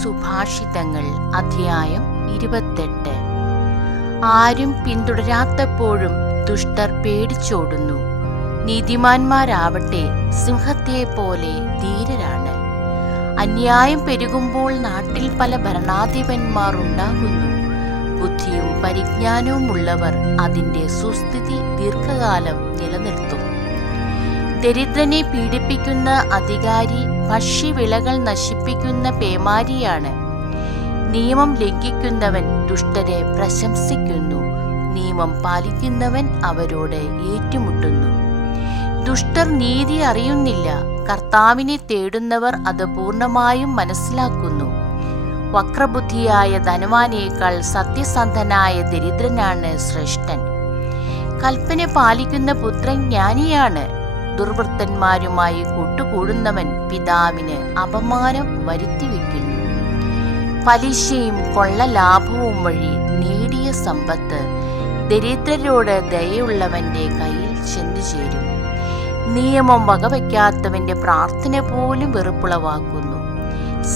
സുഭാഷിതങ്ങൾ അധ്യായം 28. ആരും പിന്തുടരാത്തപ്പോഴും ദുഷ്ടർ പേടിച്ചോടുന്നു. നീതിമാന്മാരാവട്ടെ സിംഹത്തെപ്പോലെ ധീരരാണ്. അന്യായം പെരുകുമ്പോൾ നാട്ടിൽ പല ഭരണാധിപന്മാർ ഉണ്ടാകുന്നു. ബുദ്ധിയും പരിജ്ഞാനവും ഉള്ളവർ അതിൻ്റെ സുസ്ഥിതി ദീർഘകാലം നിലനിർത്തും. ദരിദ്രനെ പീഡിപ്പിക്കുന്ന അധികാരി ഭക്ഷ്യവിളകൾ നശിപ്പിക്കുന്ന പേമാരിയാണ്. നിയമം ലംഘിക്കുന്നവൻ ദുഷ്ടരെ പ്രശംസിക്കുന്നു. നിയമം പാലിക്കുന്നവൻ അവരോട് ഏറ്റുമുട്ടുന്നു. ദുഷ്ടർ നീതി അറിയുന്നില്ല. കർത്താവിനെ തേടുന്നവർ അത് പൂർണ്ണമായും മനസ്സിലാക്കുന്നു. വക്രബുദ്ധിയായ ധനവാനേക്കാൾ സത്യസന്ധനായ ദരിദ്രനാണ് ശ്രേഷ്ഠൻ. കൽപ്പന പാലിക്കുന്ന പുത്രൻ ജ്ഞാനിയാണ്. ദുർവൃത്തന്മാരുമായി കൂട്ടുകൂടുന്നവൻ പിതാവിന് അപമാനം വരുത്തിവെക്കുന്നു. പലിശയും കൊള്ളലാഭവും വഴി നേടിയ സമ്പത്ത് ദരിദ്രരോട് ദയയുള്ളവന്റെ കയ്യിൽ ചെന്നു ചേരും. നിയമം വകവയ്ക്കാത്തവന്റെ പ്രാർത്ഥന പോലും വെറുപ്പുളവാക്കുന്നു.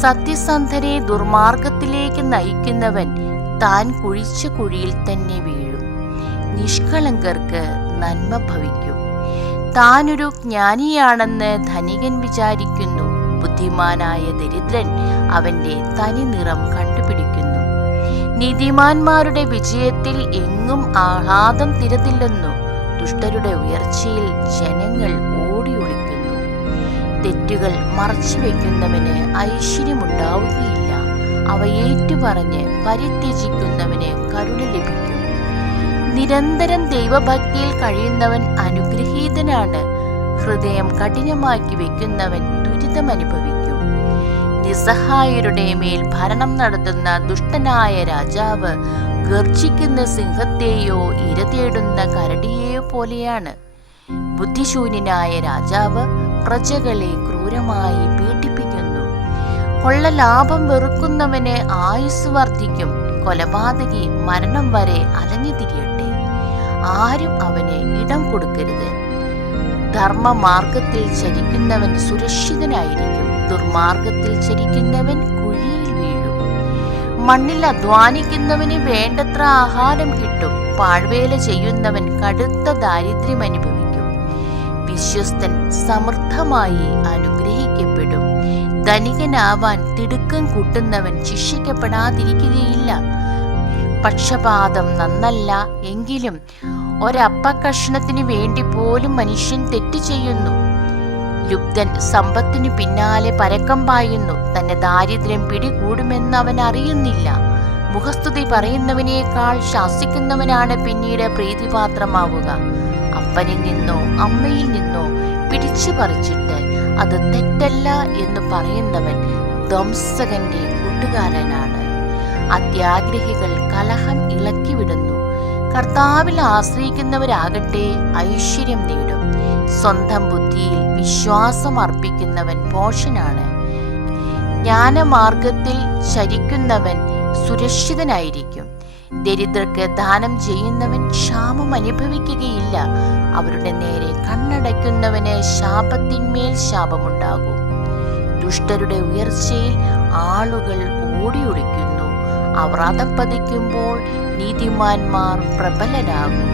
സത്യസന്ധനെ ദുർമാർഗത്തിലേക്ക് നയിക്കുന്നവൻ താൻ കുഴിച്ച കുഴിയിൽ തന്നെ വീഴും. നിഷ്കളങ്കർക്ക് നന്മ ഭവിക്കും. താനൊരു ജ്ഞാനിയാണെന്ന് ധനികൻ വിചാരിക്കുന്നു. ബുദ്ധിമാനായ ദരിദ്രൻ അവന്റെ തനി നിറം കണ്ടുപിടിക്കുന്നു. നീതിമാന്മാരുടെ വിജയത്തിൽ എങ്ങും ആഹ്ലാദം തിരതില്ലെന്നു. ദുഷ്ടരുടെ ഉയർച്ചയിൽ ജനങ്ങൾ ഓടി ഒളിക്കുന്നു. തെറ്റുകൾ മറച്ചു വയ്ക്കുന്നവന് ഐശ്വര്യമുണ്ടാവുകയില്ല. അവ ഏറ്റുപറഞ്ഞ് പരിത്യജിക്കുന്നവന് കരുണ ലഭിക്കും. നിരന്തരം ദൈവഭക്തിയിൽ കഴിയുന്നവൻ അനുഗ്രഹീതനാണ്. ഹൃദയം കഠിനമാക്കി വെക്കുന്നവൻ ദുരിതമനുഭവിക്കും. നിസ്സഹായരുടെ മേൽ ഭരണം നടത്തുന്ന ദുഷ്ടനായ രാജാവ് ഗർജിക്കുന്ന സിംഹത്തെയോ ഇര തേടുന്ന കരടിയെയോ പോലെയാണ്. ബുദ്ധിശൂന്യനായ രാജാവ് പ്രജകളെ ക്രൂരമായി പീഡിപ്പിക്കുന്നു. കൊള്ളലാഭം വെറുക്കുന്നവന് ആയുസ് വർദ്ധിക്കും. കൊലപാതകി മരണം വരെ അലഞ്ഞു തിരിയട്ടെ. ആരും അവന് ഇടം കൊടുക്കരുത്. ധർമ്മമാർഗത്തിൽ ചരിക്കുന്നവൻ സുരക്ഷിതനായിരിക്കും. ദുർമാർഗത്തിൽ ചരിക്കുന്നവൻ കുഴിയിൽ വീഴും. മണ്ണിൽ അധ്വാനിക്കുന്നവന് വേണ്ടത്ര ആഹാരം കിട്ടും. പാഴ്വേല ചെയ്യുന്നവൻ കടുത്ത ദാരിദ്ര്യം അനുഭവിക്കും. വിശ്വസ്തൻ സമൃദ്ധമായി അനുഗ്രഹിക്കപ്പെടും. ധനികനാവാൻ തിടുക്കം കൂട്ടുന്നവൻ ശിക്ഷിക്കപ്പെടാതിരിക്കുകയില്ല. പക്ഷപാതം നന്നല്ല എങ്കിലും ഒരപ്പക്കഷണത്തിനു വേണ്ടി പോലും മനുഷ്യൻ തെറ്റു ചെയ്യുന്നു. ലുബ്ധൻ സമ്പത്തിനു പിന്നാലെ പരക്കം പായുന്നു. തന്റെ ദാരിദ്ര്യം പിടികൂടുമെന്ന് അവൻ അറിയുന്നില്ല. മുഖസ്തുതി പറയുന്നവനേക്കാൾ ശാസിക്കുന്നവനാണ് പിന്നീട് പ്രീതിപാത്രമാവുക. അപ്പനിൽ നിന്നോ അമ്മയിൽ നിന്നോ പിടിച്ചു പറിച്ചിട്ട് അത് തെറ്റല്ല എന്ന് പറയുന്നവൻ ധ്വംസകന്റെ കൂട്ടുകാരനാണ്. അത്യാഗ്രഹികൾ കലഹം ഇളക്കിവിടുന്നു. കർത്താവിൽ ആശ്രയിക്കുന്നവരാകട്ടെ ഐശ്വര്യം നേടും. സ്വന്തം ബുദ്ധിയിൽ വിശ്വാസം അർപ്പിക്കുന്നവൻ ഭോഷനാണ്. ജ്ഞാനമാർഗത്തിൽ ചരിക്കുന്നവൻ സുരക്ഷിതനായിരിക്കും. ദരിദ്രർക്ക് ദാനം ചെയ്യുന്നവൻ ക്ഷാമം അനുഭവിക്കുകയില്ല. അവരുടെ നേരെ കണ്ണടയ്ക്കുന്നവന് ശാപത്തിന്മേൽ ശാപമുണ്ടാകും. ദുഷ്ടരുടെ ഉയർച്ചയിൽ ആളുകൾ ഓടിയൊളിക്കുന്നു. അവർ അധപ്പതിക്കുമ്പോൾ നീതിമാന്മാർ പ്രബലരാകും.